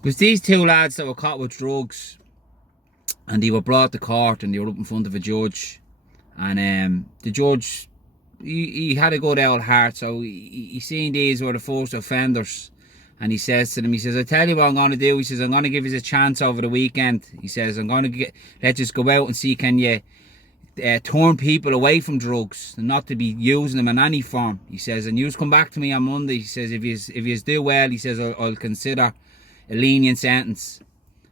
Because these two lads that were caught with drugs and they were brought to court and they were up in front of a judge. And the judge, he had a good old heart, so he seen these were the first offenders. And he says to them, he says, I tell you what I'm going to do. He says, I'm going to give you a chance over the weekend. He says, I'm going to let's just go out and see, can you turn people away from drugs and not to be using them in any form. He says, and you come back to me on Monday. He says, if you do well, he says, I'll consider a lenient sentence.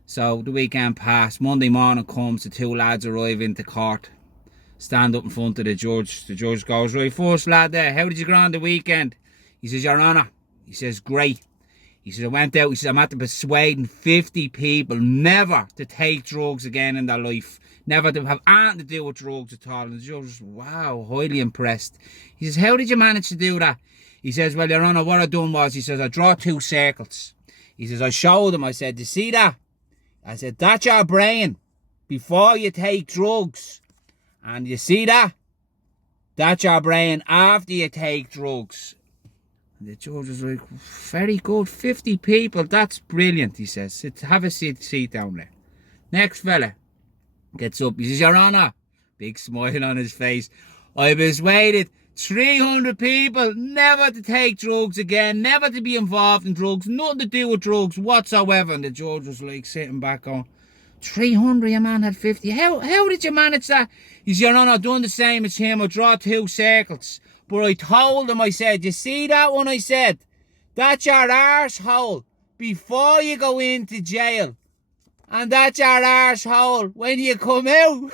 So the weekend passed. Monday morning comes, the two lads arrive into court, stand up in front of the judge. The judge goes, right, first lad there, how did you go on the weekend? He says, Your Honour. He says, great. He says, I went out, he says, I'm after persuading 50 people never to take drugs again in their life. Never to have anything to do with drugs at all. And the judge was, wow, highly impressed. He says, how did you manage to do that? He says, well, Your Honour, what I done was, he says, I draw 2 circles. He says, I showed him, I said, you see that? I said, that's your brain before you take drugs. And you see that? That's your brain after you take drugs. And the judge was like, very good, 50 people, that's brilliant, he says. Have a seat down there. Next fella gets up, he says, Your Honour, big smile on his face, I persuaded 300 people never to take drugs again, never to be involved in drugs, nothing to do with drugs whatsoever. And the judge was like sitting back going, 300, your man had 50. How did you manage that? He said, Your Honour, I've done the same as him. I draw 2 circles. But I told him, I said, you see that one? I said, that's your arsehole before you go into jail. And that's your arsehole when you come out.